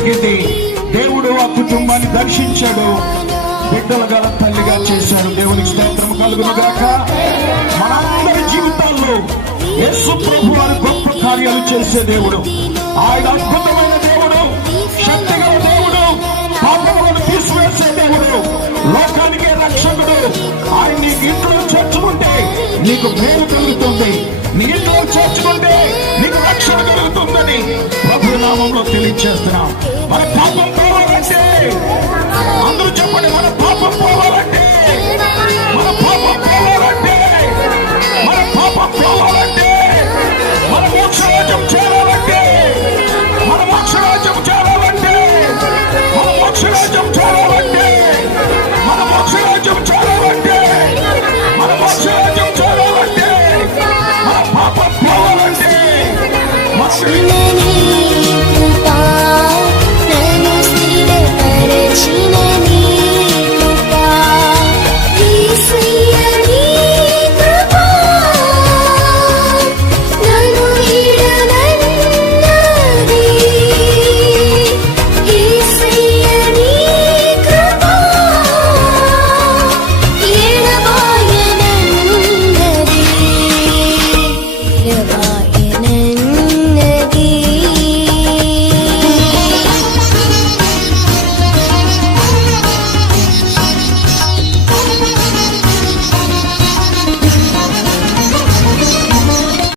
జరిగింది. దేవుడు ఆ కుటుంబాన్ని దర్శించాడు, బిడ్డల గల తల్లిగా చేశాడు. దేవునికి స్తోత్రం కలుగును గాక. మనందరి జీవితాల్లో యేసు ప్రభు వారి గొప్ప కార్యాలు చేసే దేవుడు. ఆయన అద్భుతమైన దేవుడు, శక్తిగల దేవుడు, పాపములను తీసివేసే దేవుడు, లోకానికే రక్షకుడు. ఆయన నీకు ఇంట్లో చేర్చుకుంటే నీకు మేలు కలుగుతుంది, నీ ఇంట్లో చేర్చుకుంటే నీకు రక్షణ కలుగుతుందని ప్రభు నామంలో తెలియజేస్తున్నాం. మన పాపంతో